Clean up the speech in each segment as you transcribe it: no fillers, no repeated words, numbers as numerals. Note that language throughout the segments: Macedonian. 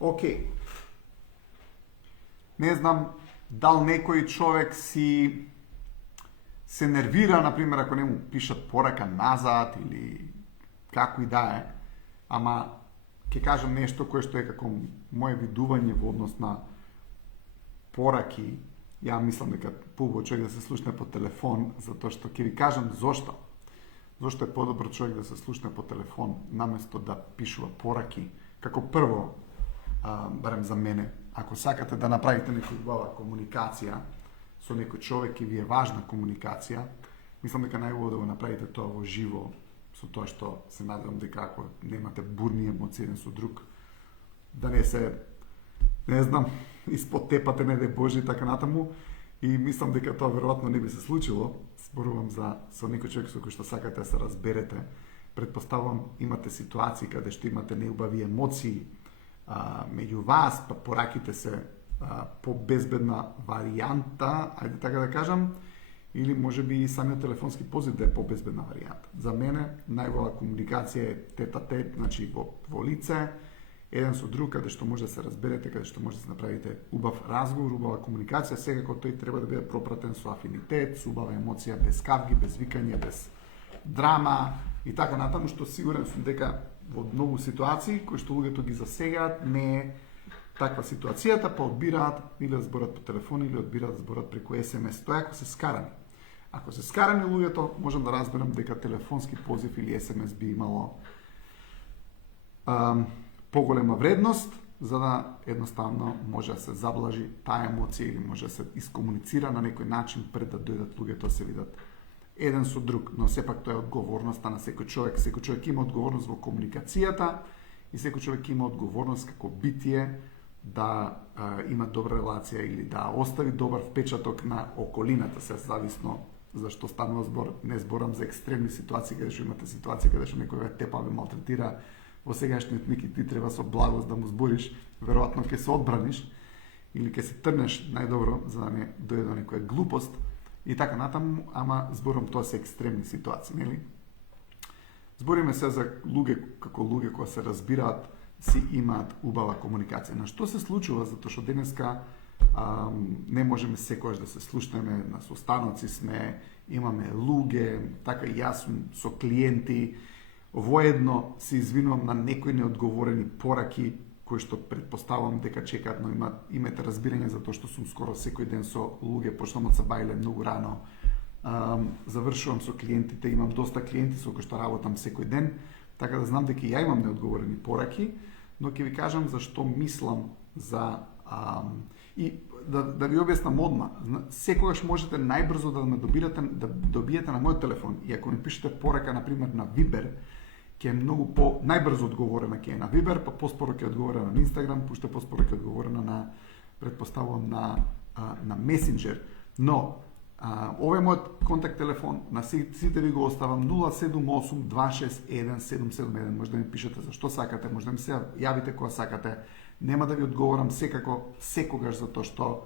Океј. Не знам дал некој човек се нервира, например, ако не му пишат порака назад или како и да е, ама ќе кажам нешто кое што е како моje видување во однос на пораки. Ја мислам дека побаво човек да се слушне по телефон, затоа што ќе ви кажам зошто. Зошто е подобро човек да се слушне по телефон наместо да пишува пораки. Како прво, барем за мене, ако сакате да направите некоја убава комуникација со некој човек и ви е важна комуникација, мислам дека најубаво да го направите тоа во живо, со тоа што се надевам дека ако немате бурни емоции еден со друг, да не се, не знам, испод тепате, не дај Боже и така натаму, и мислам дека тоа веројатно не би се случило. Зборувам со некој човек со кој што сакате да се разберете. Предпоставувам имате ситуации каде што имате неубави емоции меѓу вас, па пораките се по-безбедна варијанта, ајде така да кажам, или може би и самиот телефонски позив да е по-безбедна варијанта. За мене најголема комуникација е тет-а-тет, значи во лице, еден со друг, каде што може да се разберете, каде што може да се направите убав разговор, убава комуникација, секако тој треба да биде пропратен со афинитет, со убава емоција, без кавги, без викање, без драма и така натаму, што сигурен сум дека во многу ситуации кои што луѓето ги засегаат не е таква ситуацијата, па одбираат или да зборат по телефон или одбираат да зборат преку SMS. Тоа ако се скарани. Ако се скарани луѓето, можам да разберам дека телефонски позив или SMS би имало поголема вредност, за да едноставно може да се заблажи таа емоција или може да се искомуницира на некој начин пред да дојдат луѓето се видат еден со друг, но сепак тоа е одговорноста на секој човек. Секој човек има одговорност во комуникацијата и секој човек има одговорност како битие да има добра релација или да остави добар впечаток на околината, се зависно за што станува збор. Не зборам за екстремни ситуации, каде што имате ситуација каде што некој ве тепа, ве малтретира, во сегашниот миг и ти треба со благост да му збориш, веројатно ќе се одбраниш или ќе се трнеш најдобро за да не дојде до некоја глупост и така натаму, ама зборам тоа се екстремни ситуации, нели? Збориме се за луѓе како луѓе кои се разбираат, си имаат убава комуникација. На што се случува? Затоа што денеска не можеме секогаш да се слушнеме, на состаноци сме, имаме луѓе, така и јас сум со клиенти, воедно се извинувам на некои неодговорени пораки кои што предпоставувам дека чекаат, но имате разбирање за тоа што сум скоро секој ден со луѓе, почнам од сабајле многу рано, завршувам со клиентите, имам доста клиенти со кои што работам секој ден, така да знам дека ја имам неодговорени пораки, но ќе ви кажам зашто мислам за и да ви објаснам одма. Секогаш можете најбрзо да ме добиете на мојот телефон и ако ми пишете порака на пример на Viber, ќе е многу најбрзо одговорена ќе е на Viber, па поспоро ќе одговорена на Instagram, пуште поспоро ќе одговорена на предпоставувам на Messenger. Но овој мојот контакт телефон, на сите ви го оставам 078-261-771. Може да ми пишете за што сакате, може да ми се јавите кога сакате. Нема да ви одговорам секогаш за тоа што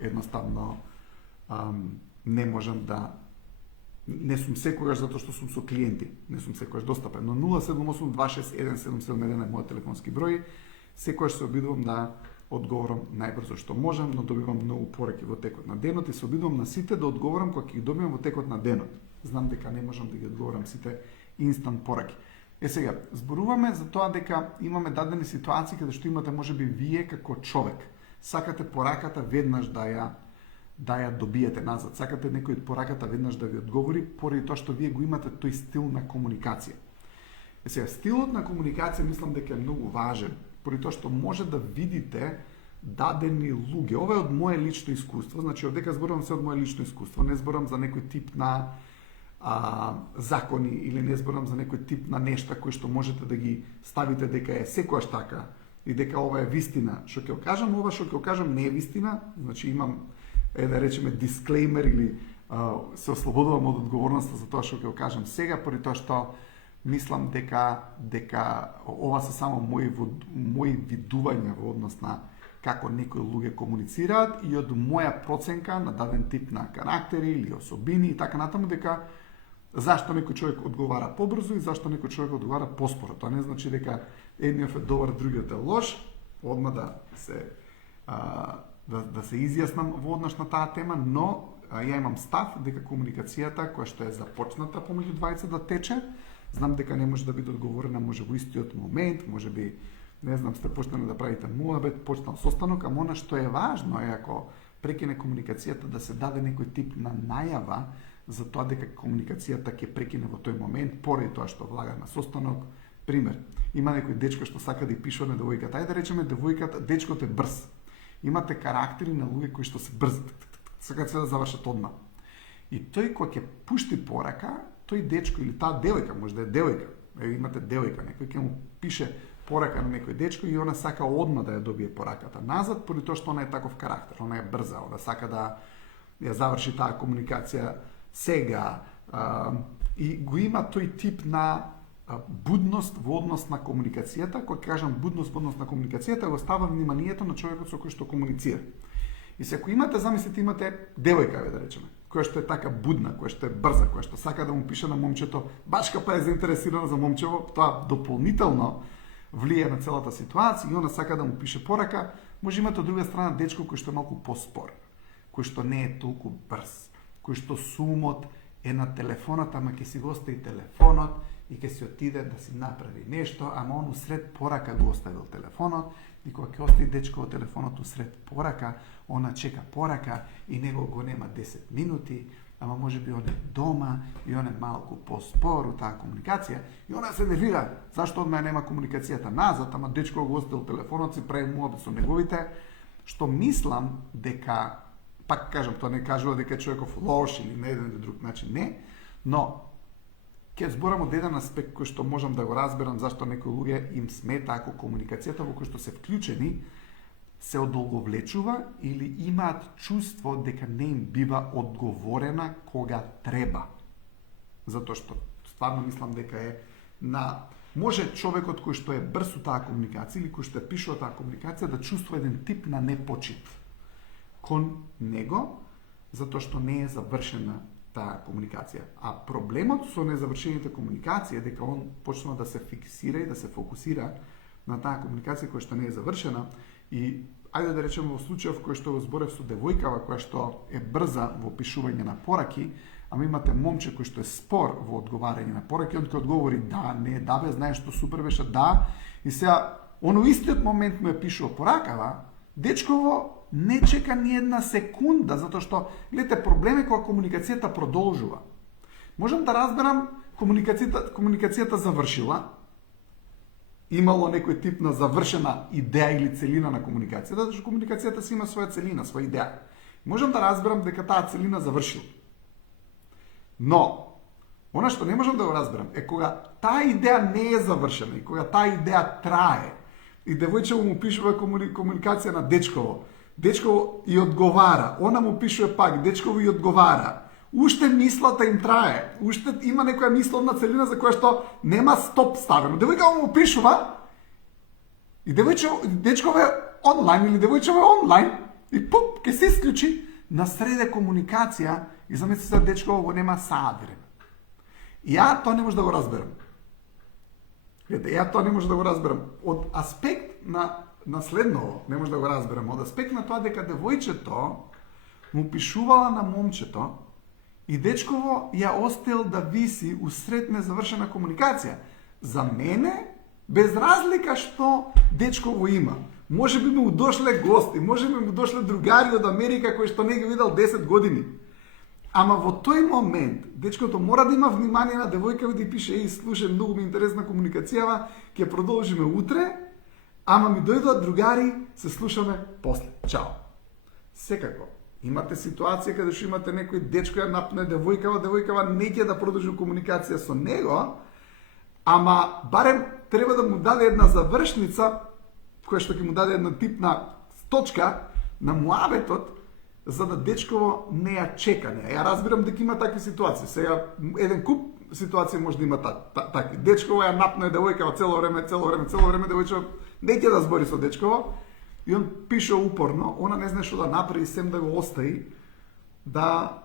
едноставно не можам да не сум секогаш затоа што сум со клиенти, не сум секогаш достапен, но 078-261-771 е мојот телефонски број. Секогаш се обидувам да одговорам најбрзо што можам, но добивам многу пораки во текот на денот и се обидувам на сите да одговорам кога ќе ги добивам во текот на денот. Знам дека не можам да ги одговорам сите инстант пораки. Сега, зборуваме за тоа дека имаме дадени ситуации каде што имате можеби вие како човек. Сакате пораката веднаш да ја добиете назад. Сакате некој од пораката веднаш да ви одговори, поради тоа што вие го имате тој стил на комуникација. Сега, стилот на комуникација мислам дека е многу важен, поради тоа што може да видите дадени луѓе. Ова е од моје лично искуство, значи овдека зборувам се од моје лично искуство, не зборам за некој тип на закони или не зборам за некој тип на нешта кои што можете да ги ставите дека е секојаш така и дека ова е вистина. Што ќе кажам, ова што ќе кажам не е вистина, значи имам да речеме дисклеймер или се ослободувам од одговорноста за тоа што ќе кажам сега, поради тоа што мислам дека ова се само мои видувања во однос на како некои луѓе комуницираат и од моја проценка на даден тип на карактери или особини и така натаму, дека зашто некој човек одговара побрзо и зашто некој човек одговара поспоро. Тоа не значи дека едниот е добар, другиот е лош, одма да се изјаснам воднаш на таа тема, но ја имам став дека комуникацијата која што е започната помеѓу двајца да тече, знам дека не може да биде одговорена може во истиот момент, може би не знам, сте почнали да правите муабет, почнал состанок, ама она што е важно е ако прекине комуникацијата да се даде некој тип на најава за тоа дека комуникацијата ќе прекине во тој момент, поради тоа што влага на состанок. Пример, има некој дечко што сака да ја пишува на девојката. Ајде да речеме девојката, дечкото е брз. Имате карактери на луѓе кои што се брзи, сакаат се да завршат одма. И тој кој ќе пушти порака, тој дечко или таа девојка, може да е девојка, имате девојка, некој ќе му пише порака на некој дечко и она сака одма да ја добие пораката назад, поради тоа што она е таков карактер, она е брза, она сака да ја заврши таа комуникација сега, и го има тој тип на будност во однос на комуникацијата. Кога кажам будност во однос на комуникацијата, го ставам вниманието на човекот со кој што комуницира. И се ако имате, замислите, имате девојка, да речеме, која што е така будна, која што е брза, која што сака да му пише на момчето, бачка па е заинтересирана за момчево, тоа дополнително влие на целата ситуација и она сака да му пише порака, може имате од друга страна дечко кој што е малку поспор, кој што не е толку брз, кој што сумот е на телефонот, ама ќе си го остави телефонот и ќе си отиде да си направи нешто, ама он усред порака го оставил телефонот и кога ќе остави дечко телефонот усред порака, она чека порака и него го нема 10 минути, ама може би он е дома и он е малку поспор у таа комуникација и она се нервира, зашто од мене нема комуникацијата назад, ама дечко го оставил телефонот, си прави муабет со неговите, што мислам дека, пак кажам, тоа не кажува дека човеков лош или на еден или друг начин, не, но ќе зборам од еден аспект кој што можам да го разберам зашто некои луѓе им смета ако комуникацијата во кој што се вклучени се одолговлечува или имаат чувство дека не им бива одговорена кога треба. Затоа што стварно мислам дека е може човекот кој што е брз у таа комуникација или кој што е пишува таа комуникација да чувствува еден тип на непочит кон него, затоа што не е завршена таа комуникација. А проблемот со незавршените комуникации е дека он почнува да се фиксира и да се фокусира на таа комуникација која што не е завршена. И ајде да речеме во случајов кој што го зборев со девојкава која што е брза во пишување на пораки, ама имате момче кој што е спор во одговарање на пораки, он ќе одговори да, не, да бе, знаеш што супер беше, да, и сега он во истиот момент му ја пишува поракава, дечково не чека ни една секунда, затоа што, гледате, проблем е кога комуникацијата продолжува. Можам да разберам комуникацијата завршила, имало некој тип на завршена идеја или целина на комуникацијата, затоа што комуникацијата си има своја целина, своја идеја. Можам да разберам дека таа целина завршила. Но, она што не можам да го разберам е кога таа идеја не е завршена и кога таа идеја трае и девојчево му пишува комуникација на дечково, дечково и одговара, она му пишува пак, дечково и одговара, уште мислата им трае, уште има некоја мисловна целина за која што нема стоп ставено. Девојка му пишува и дечково е онлайн или девојчево е онлайн и пуп, ке се исклучи на среде комуникација и замисли се дечково го нема саат време. И ја тоа не може да го разберам. Ја тоа не може да го разберам. Од аспект на следново не може да го разберам. Од аспект на тоа дека девојчето му пишувала на момчето и дечково ја оставил да виси усред незавршена комуникација. За мене, без разлика што дечково има. Може би му дошле гости, може би му дошле другари од Америка кои што не ги видел 10 години. Ама во тој момент, дечкото мора да има внимание на девојка да пише: "Еј, слушај, многу ми интересна комуникацијава, ќе продолжиме утре, ама ми дојдоа другари, се слушаме после. Чао." Секако, имате ситуација каде што имате некој дечко ја напне девојкава не ќе да продолжи комуникација со него, ама барем треба да му даде една завршница, која што ќе му даде една типна точка на муабетот, за да дечково не ја чека неа. Ја разбирам дека има такви ситуации. Сега еден куп ситуации може да има такви. Дечково ја напне девојкава цело време, девојчето не ќе да збори со дечково и он пише упорно, она не знае што да направи, сем да го остави да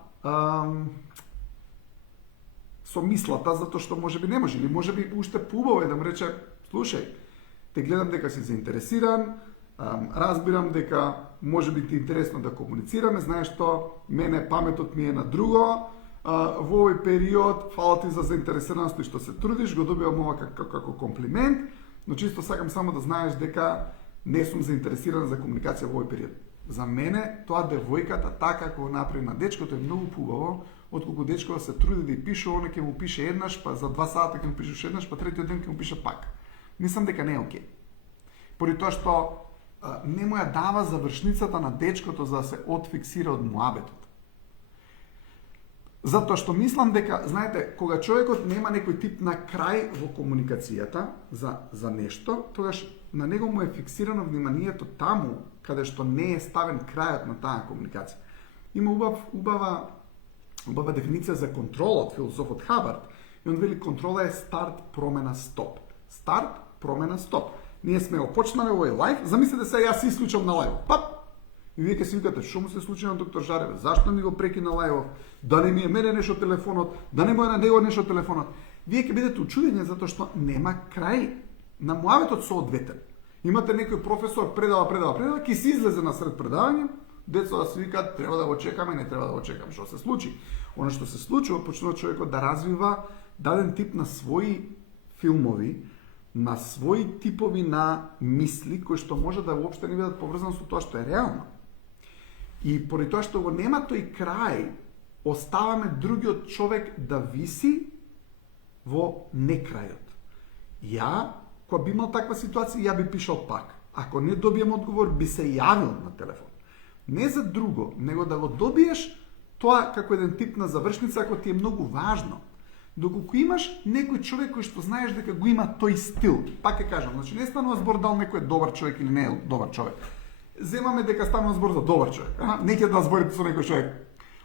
со мислата, затоа што може би не може, или може би уште поубаво е да му рече: "Слушај, те гледам дека си заинтересиран, Разбирам дека може би ти интересно да комуницираме, знаеш што, мене паметот ми е на друго, во овој период, фала ти за заинтересираност и што се трудиш, го добивам ова како комплимент, но чисто сакам само да знаеш дека не сум заинтересиран за комуникација во овој период. За мене, тоа девојката, така како направи на дечкото, е многу побаво, отколку дечкото се труди да ја пише, она ќе му пише еднаш, па за 2 сата ќе му пишеш еднаш, па третиот ден ќе му пише пак. Мислам дека не е окей. Поради тоа што не му ја дава завршницата на дечкото за да се отфиксира од муабетот. Затоа што мислам дека, знаете, кога човекот нема некој тип на крај во комуникацијата за нешто, тогаш на него му е фиксирано вниманието таму каде што не е ставен крајот на таа комуникација. Има убава дефиниција за контрола од филозофот Хабард, и он вели контрола е старт, промена, стоп. Старт, промена, стоп. Ние сме опочнале овој лајв, замислете се јас се исклучам на лајв. Пап! И вие ќе си викате, што му се случи на доктор Жарев? Зашто ми го прекина лајвов? Да не ми е мене нешто телефонот, да не му е на него нешто телефонот. Вие ќе бидете учудени затоа што нема крај на муаветот соодветен. Имате некој професор предава, ќе си излезе на сред предавање, децата си викаат треба да го чекаме, не треба да го чекаме. Што се случи? Она што се случува, почнува човекот да развива даден тип на своји филмови, на своји типови на мисли кои што може да воопште не бидат поврзани со тоа што е реално. И поради тоа што го нема тој крај, оставаме другиот човек да виси во некрајот. Ја, кога би имал таква ситуација, ја би пишал пак. Ако не добием одговор, би се јавил на телефон. Не за друго, него да го добиеш тоа како еден тип на завршница, ако ти е многу важно. Доколку имаш некој човек кој што знаеш дека го има тој стил, пак ќе кажам, значи не станува збор дали некој е добар човек или не е добар човек. Земаме дека станува збор за добар човек. Не ќе да зборите со некој човек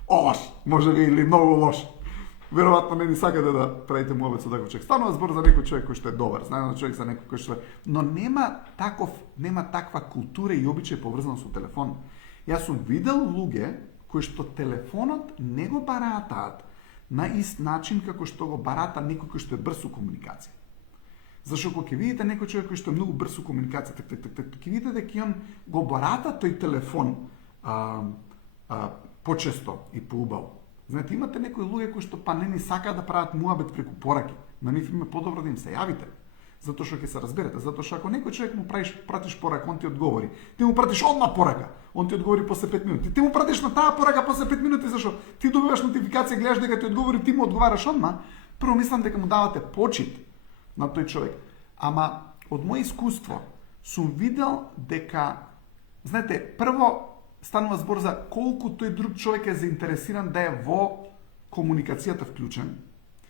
лош, може би или многу лош. Веројатно не ни сакате да правите муабет со таков човек. Станува збор за некој човек кој што е добар, знаено човек за некој кој што е, но нема таква култура и обичај поврзан со телефон. Јас сум видел луѓе кои што телефонот не го бараатаат на ист начин како што го барата некој кој што е брз у комуникација. Зашто кога ќе видите некој човек кој што е многу брз у комуникација, ќе видите дека он го барата тој телефон почесто и поубаво. Знаете, имате некои луѓе кои што па не ни сакаат да прават муабет преку пораки. На нив им е подобро да им се јавите. Затоа што ќе се разберете, затоа што ако некој човек му пратиш порака, он ти одговори. Ти му пратиш одма порака, он ти одговори после 5 минути. Ти му пратиш на таа порака после 5 минути, зашто ти добиваш нотификација, гледаш дека ти одговори, ти му одговараш одма. Прво мислам дека му давате почит на тој човек. Ама од моје искуство сум видел дека, знаете, прво станува збор за колку тој друг човек е заинтересиран да е во комуникацијата вклучен.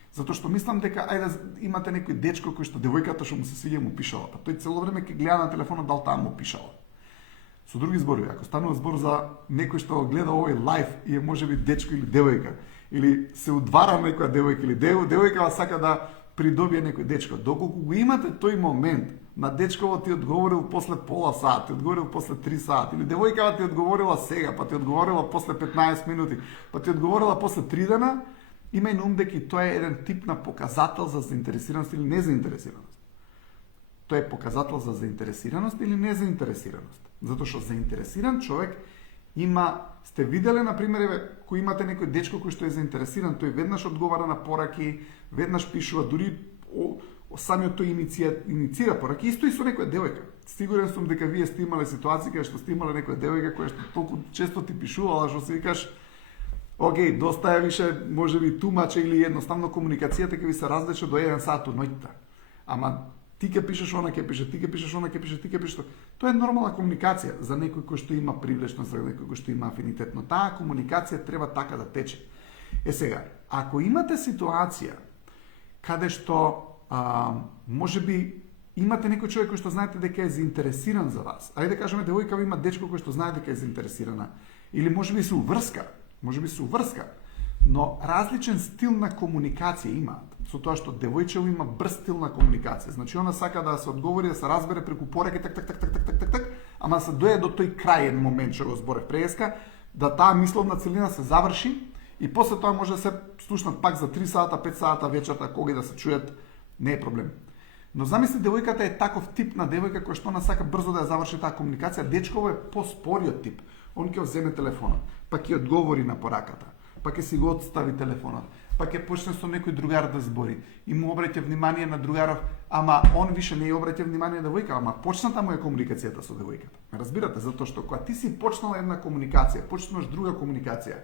Затоа што мислам дека ајде имате некој дечко кој што девојката што му се свиѓа му пишала, па тој цело време ќе гледа на телефонот дали таа му пишала. Со други зборови, ако станува збор за некој што гледа овој лајв и е можеби дечко или девојка, или се удвара некоја девојка или девојка сака да придобие некој дечко, доколку го имате тој момент, на дечково ти одговорил после пола сат, ти одговорил после 3 сати, или девојкава ти одговорила сега, па ти одговорила после 15 минути, па ти одговорила после 3 дена, имај на ум дека тоа е еден тип на показател за заинтересираност или незаинтересираност. Тоа е показател за заинтересираност или незаинтересираност. Затоа што заинтересиран човек има, сте виделе, например, кој имате некој дечко кој што е заинтересиран, тој веднаш одговара на пораки, веднаш пишува, дури самиот тој иницира пораки, исто и со некоја девојка. Сигурен сум дека вие сте имале ситуации каде што сте имале некоја девојка која што толку често ти пишувала, што си викаш, окей, доста е више, можеби тумаче или едноставно комуникацијата ќе ви се различи до 1 сат од ноќта. Ама ти ќе пишеш, она ќе пише, ти ќе пишеш, она ќе пише, ти ќе пишеш. Тоа е нормална комуникација за некој кој што има привлечност, за некој кој што има афинитет, но таа комуникација треба така да тече. Сега, ако имате ситуација каде што можеби имате некој човек кој што знаете дека е заинтересиран за вас. Ајде да кажеме девојка има дечко кој што знае дека е заинтересирана или можеби се уврска, но различен стил на комуникација имаат. Со тоа што девојчево има брз стил на комуникација. Значи она сака да се одговори, да се разбере преку пораки так, ама се дојде до тој крајен момент што го зборев преска, да таа мисловна целина се заврши и после тоа може да се слушнат пак за 3 сата, 5 сата вечерта, кога да се чујат, не е проблем. Но замисли, девојката е таков тип на девојка која што она сака брзо да ја заврши таа комуникација, дечково е поспориот тип. Он ќе земе телефонот, па ќе одговори на пораката, па ќе си го отстави телефонот, па ќе почне со некој другар да збори и му обраќа внимание на другаров, ама он више не ја обраќа внимание на девојка, ама почната му е комуникацијата со девојката. Разбирате, затоа што кога ти си почнала една комуникација, почнуваш друга комуникација,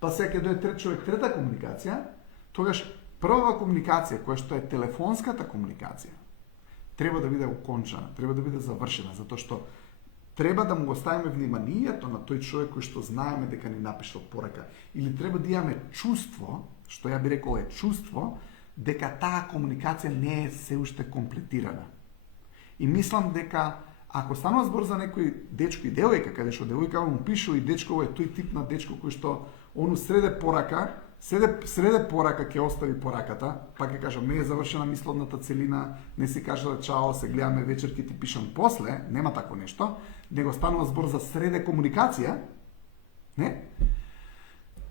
па сега ќе дојде трет човек, трета комуникација, тогаш прва комуникација која што е телефонската комуникација треба да биде окончана, треба да биде завршена, затоа што треба да му оставиме вниманието на тој човек кој што знаеме дека ни напишал порака, или треба да имаме чувство, што ја би рекол е чувство, дека таа комуникација не е се уште комплетирана. И мислам дека ако станува збор за некој дечко и девојка, каде што девојка му пишува и дечко е тој тип на дечко кој што ону среде порака ќе остави пораката, па ќе кажам не е завршена мисловната целина, не си кажа чао, се гледаме вечер, ќе ти пишам после, нема такво нешто, него станува збор за среде комуникација, не?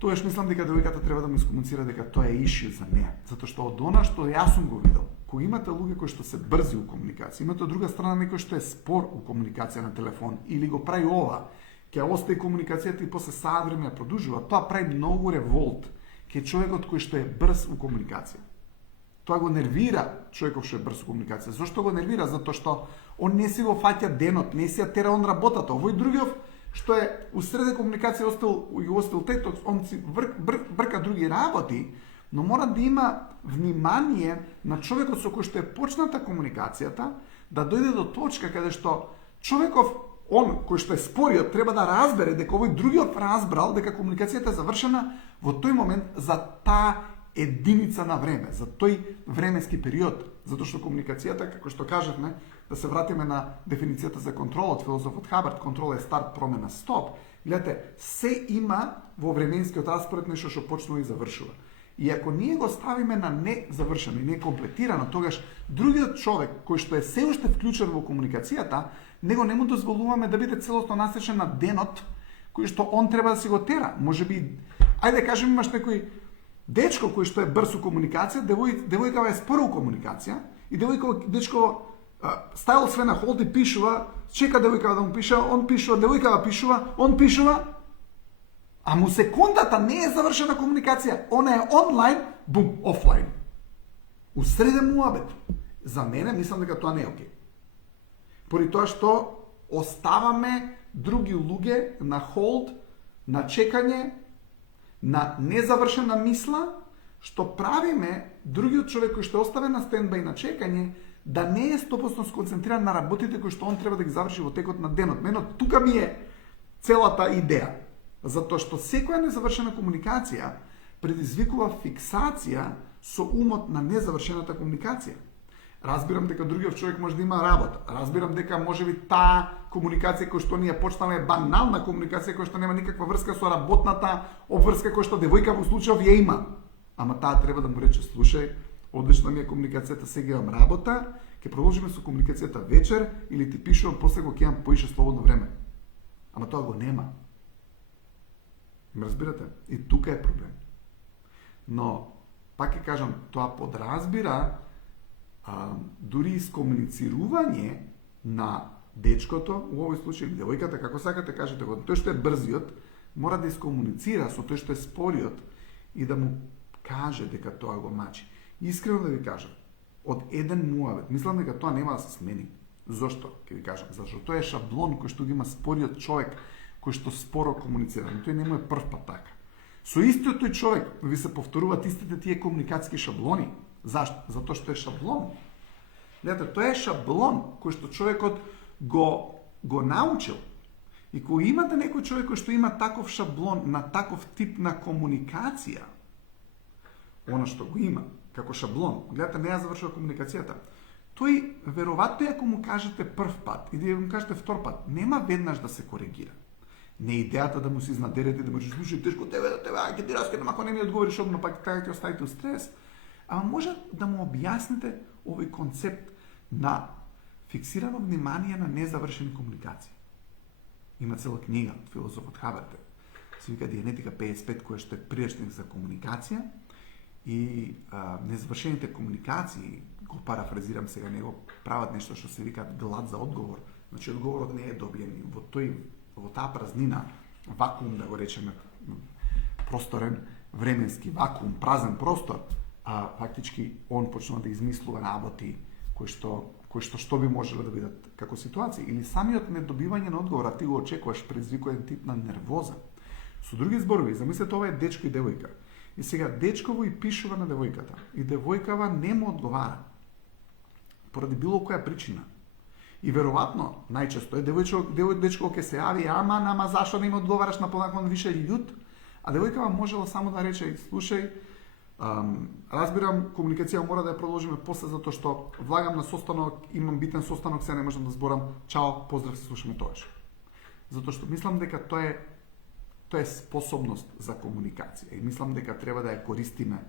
Тоаш мислам дека девојката треба да му искомуницира дека тоа е ишју за неа, затоа што од она што јас сум го видел, кога имате луѓе кои што се брзи у комуникација, имате од друга страна некој што е спор у комуникација на телефон или го прави ова, ќе остави комуникацијата и после саат време ја продолжува, тоа прави многу револт ке човекот кој што е брз у комуникација. Тоа го нервира човекот што е брз у комуникација. Зошто го нервира? Затоа што он не си го фаќа денот, не си ја тера он работата. Овој другиот што е усреде комуникација остил теток, он си брка други работи, но мора да има внимание на човекот со кој што е почната комуникацијата, да дојде до точка каде што човеков он кој што е спориот треба да разбере дека овој другиот разбрал дека комуникацијата е завршена во тој момент за таа единица на време, за тој временски период, затоа што комуникацијата, како што кажавме, да се вратиме на дефиницијата за контрол од филозофот Хабард, контрол е старт, промена, стоп. Гледате, се има во временскиот распоред нешто што почнува и завршува. И ако ние го ставиме на незавршено и некомплетирано, тогаш другиот човек кој што е се уште вклучен во комуникацијата, него не му дозволуваме да биде целосно насечен на денот кој што он треба да си го тера. Можеби, ајде да кажем, имаш некој дечко кој што е брз у комуникација, девојка е спора у комуникација и дечко ставил све на холд и пишува, чека девојка да му пише, он пишува, девојка пишува, он пишува, а му секундата не е завршена комуникација, она е онлайн, бум, офлайн. Усреде муабет. За мене мислам дека тоа не е окей. Поради тоа што оставаме други луѓе на холд, на чекање, на незавршена мисла, што правиме другиот човек кој што е оставен на стендбај на чекање, да не е 100% сконцентриран на работите кои што он треба да ги заврши во текот на денот. Мене тука ми е целата идеја. Затоа што секоја незавршена комуникација предизвикува фиксација со умот на незавршената комуникација. Разбирам дека другиот човек може да има работа. Разбирам дека можеби таа комуникација која што ние почнаме е банална комуникација која што нема никаква врска со работната обврска која што девојка во случајов ја има. Ама таа треба да му рече: слушај, одлична ми е комуникацијата, сега имам работа, ќе продолжиме со комуникацијата вечер или ти пишувам после кога ќе имам поише слободно време. Ама тоа го нема. Ме разбирате? И тука е проблем. Но, пак ќе кажам, тоа подразбира дури искомуницирување на дечкото, во овој случај девојката, како сакате кажете го, тој што е брзиот, мора да искомуницира со тој што е спориот и да му каже дека тоа го мачи. Искрено да ви кажам, од еден муавет, мислам дека тоа нема да се смени. Зошто? Ќе ви кажам, зашто тоа е шаблон кој што ги има спориот човек, кој што споро комуницира, но тој не му е прв пат така. Со истиот тој човек ви се повторуваат истите тие комуникацијски шаблони. Зашто? Затоа што е шаблон. Гледате, тоа е шаблон кој што човекот го научил. И кога имате некој човек кој што има таков шаблон на таков тип на комуникација, она што го има како шаблон, гледате, не ја завршува комуникацијата, тој веројатно ако му кажете прв пат и да му кажете втор пат, нема веднаш да се коригира. Не идејата да му се изнадерете, да му речете: слушај, тешко тебе, ќе ти раскидам ако не ми одговориш одма, пак така ќе оставите у стрес. Ама може да му објасните овој концепт на фиксирано внимание на незавршени комуникации. Има цела книга од филозофот Хабард, се вика Диенетика 55, која што е приречник за комуникација, и незавршените комуникации, го парафразирам сега, него прават нешто што се вика глад за одговор. Значи одговорот не е добиен. Во таа празнина, вакуум да го речеме, просторен, временски вакуум, празен простор, фактички он почнува да измислува работи кои што би можело да бидат како ситуации, или самиот недобивање на одговор, ти го очекуваш, предизвикува еден тип на нервоза. Со други зборови, замислете, ова е дечко и девојка. И сега дечково и пишува на девојката, и девојкава не му одговара поради било која причина. И веројатно најчесто е дечко ќе се јави, ама зашо не им одговараш на понакон више љут, а девојкава можела само да рече, слушај, разбирам, комуникација мора да ја продолжиме после, затоа што влагам на состанок, имам битен состанок, се не можам да зборам, чао, поздрав, се слушаме тоаш. Затоа што мислам дека тоа е способност за комуникација и мислам дека треба да ја користиме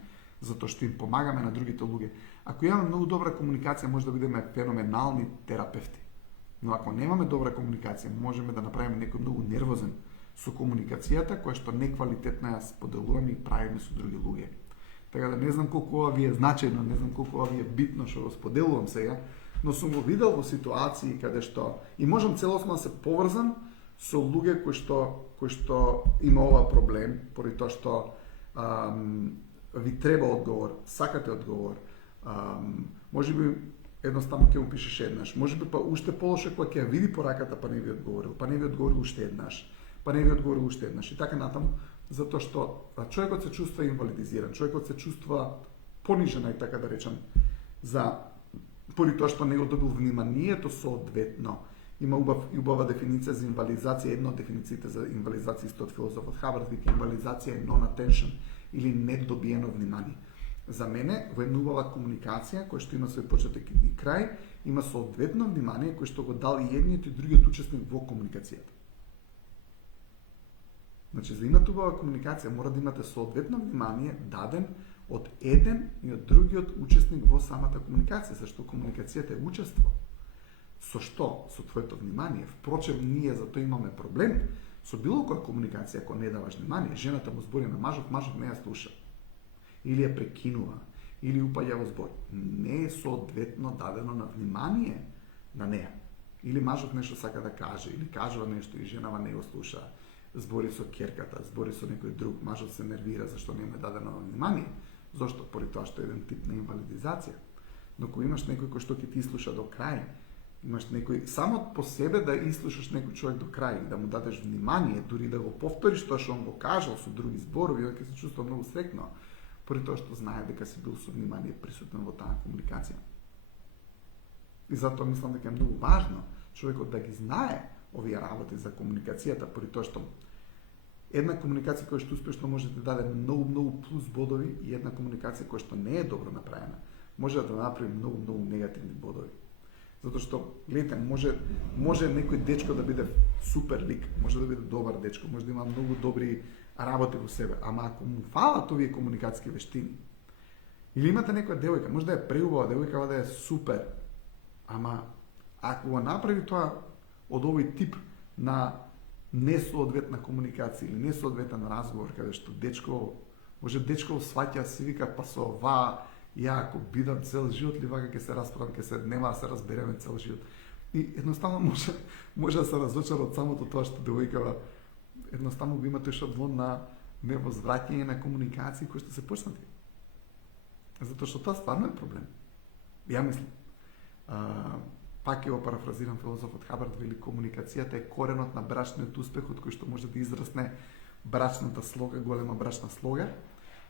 затоа што им помагаме на другите луѓе. Ако имаме многу добра комуникација, може да бидеме феноменални терапевти. Но ако немаме добра комуникација, можеме да направиме некој многу нервозен со комуникацијата, која што неквалитетно ја споделуваме и правиме со други луѓе. Така да не знам колку ова ви е значајно, не знам колку ова ви е битно што го споделувам сега, но сум го видел во ситуации каде што и можам целосно да се поврзам со луѓе кои што има ова проблем, поради тоа што ви треба одговор, сакате одговор, можеби едноставно ќе му пишеш еднаш, можеби па уште полоше кога ќе ја види пораката, па не ви одговорил, па не ви одговорил уште еднаш, па не ви одговорил уште еднаш и така натаму, затоа што човекот се чувствува инвалидизиран, човекот се чувствува понижен, и така да речам, поради тоа што не го добил вниманието соодветно. Има убава дефиниција за инвалидизација, една од дефинициите за инвалидизација исто од филозофот Хабард вика инвалидизација е non-attention или недобиено внимание. За мене, во една убава комуникација, која што има свој почеток и крај, има соодветно внимание кој што го дал и едниот и другиот учесник во комуникацијата. Значи, за да имате убава комуникација, мора да имате соодветно внимание даден од еден и од другиот учесник во самата комуникација, зашто комуникацијата е учество. Со што? Со твоето внимание. Впрочем, ние затоа имаме проблем со било која комуникација, ако не даваш внимание. Жената му збори на мажот не ја слуша. Или ја прекинува, или упаѓа во збор. Не е соодветно дадено на внимание на неа. Или мажот нешто сака да каже, или кажува нешто и женава не го слуша. Збори со ќерката, збори со некој друг, мажот се нервира зашто не му е дадено внимание. Зошто? Поради тоа што е еден тип на инвалидизација. Но кога имаш некој кој што ќе ти слуша до крај, имаш некој само по себе да ислушаш некој човек до крај, да му дадеш внимание, дури да го повториш тоа што он го кажал со други зборови, он ќе се чувствува многу среќно, поради тоа што знае дека си бил со внимание присутен во таа комуникација. И затоа мислам дека е многу важно човекот да ги знае овие работи за комуникацијата, поради тоа што една комуникација која што успешно може да даде многу плюс бодови и една комуникација која што не е добро направена, може да направи многу негативни бодови. Затоа што, гледате, може некој дечко да биде супер лик, може да биде добар дечко, може да има многу добри работи во себе, ама ако му фалат овие комуникацијски вештини, или имате некоја девојка, може да е преубава девојка, да е супер, ама ако го направи тоа од овој тип на несоодветна комуникација или несоодветен разговор, каде што дечко сваќа, си вика, па со ова, ја ако бидам цел живот ли вака ќе се расправам, нема да се разбереме цел живот. И едноставно може да се разочара од самото тоа што девојкава едноставно го има тој шаблон на невозвраќање на комуникации кои што се почнати. Затоа што тоа стварно е проблем. Ја мислам. Пак ќе го парафразирам филозофот Хабард, вели комуникацијата е коренот на брачниот успех од кој што може да израсне брачната слога, голема брачна слога.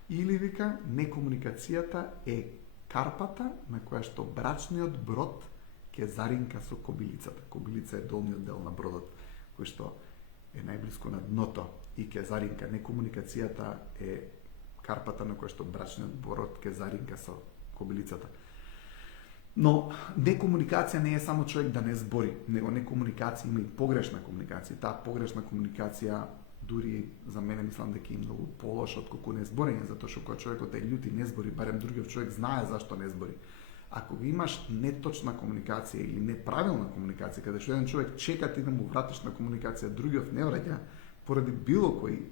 Или вика, некомуникацијата е карпата на која што брачниот брод ќе заринка со кобилицата. Кобилица е долниот дел на бродот, кој што е најблиску на дното и ќе заринка. Некомуникацијата е карпата на која што брачниот брод ќе заринка со кобилицата. Но некомуникација не е само човек да не збори, него некомуникација има и погрешна комуникација. Таа погрешна комуникација дури за мене мислам дека е многу полоша отколку незборење, затоа што кога човекот е љут и не збори, барем другиот човек знае зашто не збори. Ако ви имаш неточна комуникација или неправилна комуникација, каде што еден човек чека ти да му вратиш на комуникација, другиот не враќа, поради било кои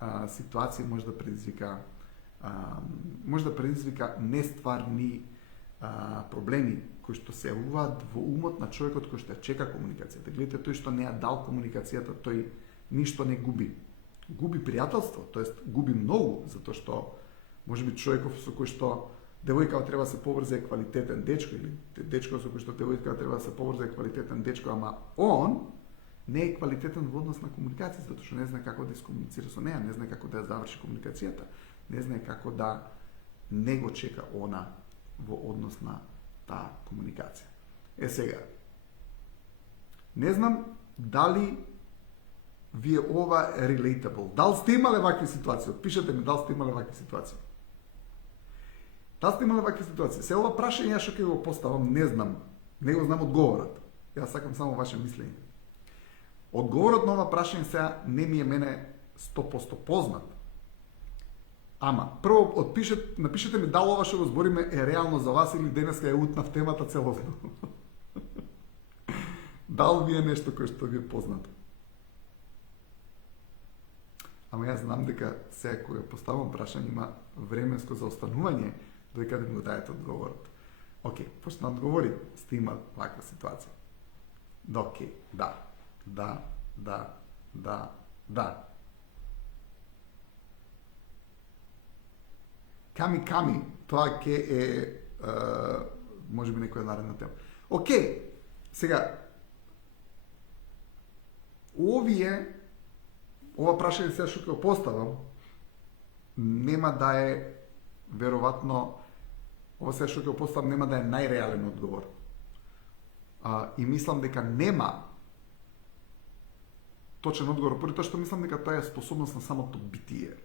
ситуација може да предизвика може да предизвика нестварни проблеми кои што се јавуваат во умот на човекот кој што ја чека комуникацијата. Гледате, тој што не ја дал комуникацијата, тој ништо не губи. Губи пријателство, тоест губи многу, затоа што можеби човеков со кој што девојкава треба да се поврзе квалитетен дечко или дечко со кој што девојкава треба да се поврзе квалитетен дечко, ама он не е квалитетен во однос на комуникација, затоа што не знае како да искомуницира со неа, не знае како да ја заврши комуникацијата, не знае како да не го чека она во однос на таа комуникација. Сега, не знам дали ви е ова relatable. Дали сте имале вакви ситуации? Пишете ми дали сте имале вакви ситуации. Дали сте имале вакви ситуации? Се ова прашање ја што ќе го поставам, не знам. Не го знам одговорот. Јас сакам само ваше мислење. Одговорот на ова прашање сега не ми е мене 100% познат. Ама, прво напишете ми дали ова што го збориме е реално за вас или денеска ја утнав темата целосно. Дали ви е нешто кое што ви е познато? Ама јас знам дека сега кога поставам прашање има временско заостанување додека да ми го дајете одговорот. Океј, пошто на одговори сте има ваква ситуација. Океј, да. Ками, тоа ќе е можеби некоја наредна тема. Океј, сега ова прашање сега што ќе го поставам нема да е веројатно ова сега што ќе го поставам нема да е најреален одговор. И мислам дека нема точен одговор, поради тоа што мислам дека тоа е способност на самото битие.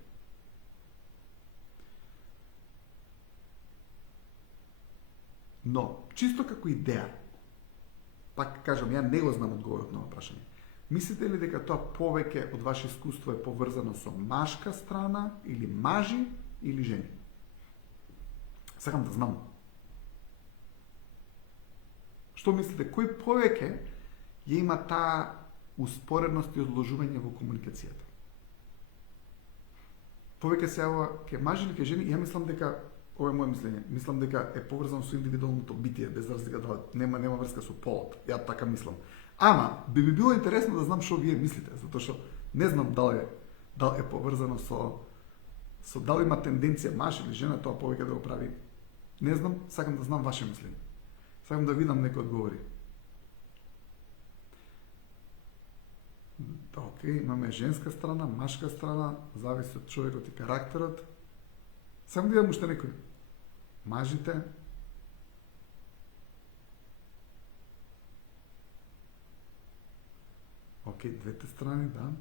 Но, чисто како идеја, пак кажам, ја не го знам одговорот на ова прашање. Мислите ли дека тоа повеќе од ваше искуство е поврзано со машка страна, или мажи, или жени? Сакам да знам. Што мислите, кој повеќе ја има таа успоредност и одложување во комуникацијата? Повеќе се јавува ке мажи или ке жени? Ја мислам дека, ова е моје мислење, мислам дека е поврзано со индивидуалното битие, без разлика дали нема врска со полот. Ја така мислам. Ама, би било интересно да знам што вие мислите, затоа што не знам дали е поврзано со дали има тенденција маж или жена тоа повеќе да го прави. Не знам, сакам да знам ваше мислење. Сакам да видам некои одговори. Океј, имаме женска страна, машка страна, зависи од човекот и карактерот. Сакам да видам уште некој. Мажите. Океј, двете страни, да.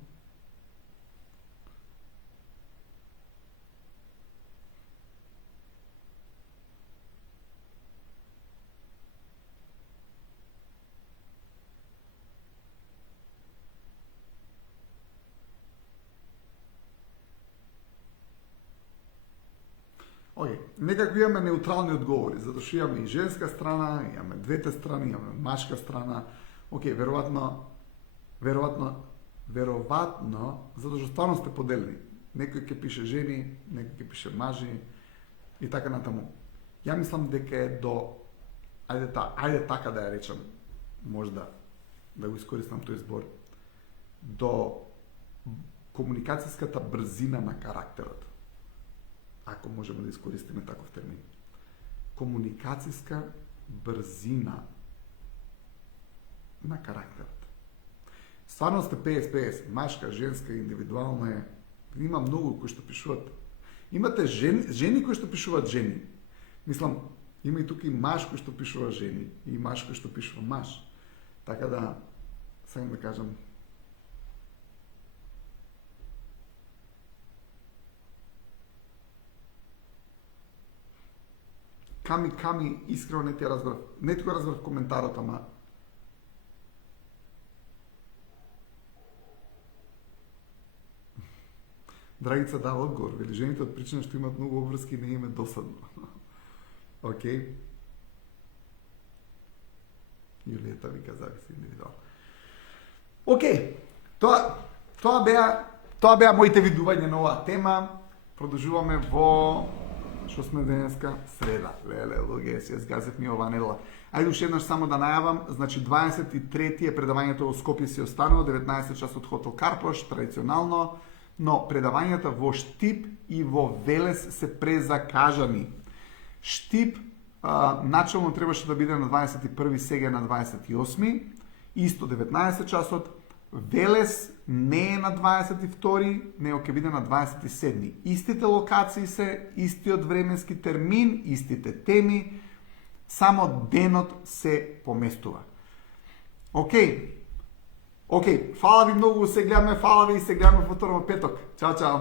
Океј, некако имаме неутрални одговори, затоа што имаме и женска страна, имаме двете страни, имаме машка страна. Океј, веројатно, затоа што стварно сте поделени. Некој ќе пише жени, некој ќе пише мажи и така натаму. Ја мислам дека е до ајде така да ја речам, можда да го искористам тој збор, до комуникацијската брзина на карактерот. Ако можеме да искористиме таков термин. Комуникацијска брзина на карактерот. Стварно сте 50-50, машка, женска, индивидуално е. Има многу кои што пишуваат. Имате жени кои што пишуваат жени. Мислам, има и тука и маж кои што пишува жени, и маж кои што пишува маж. Така да, сакам да кажам, Ками, искрено не ти разбрав. Не ти го разбрав коментарот, ама Драгица дава одговор. Вели, жените од причина што имат многу обврски не им е досадно. Океј. Јулиета вика зависи индивидуално. Океј. Тоа беа моите видувања на оваа тема. продолжуваме во што сме денеска среда. Леле, луѓе, си згазев ми ова недела. Ајде уште еднаш само да најавам, значи 23 е предавањето во Скопје си останува, 19 часот хотел Карпош, традиционално, но предавањата во Штип и во Велес се презакажани. Штип начално требаше да биде на 21, сега е на 28, исто 19 часот. Велес не е на 22, него ќе биде на 27. Истите локации се, истиот временски термин, истите теми, само денот се поместува. Океј, фала ви многу, се гледаме, фала ви и се гледаме во вторник петок. Чао, чао.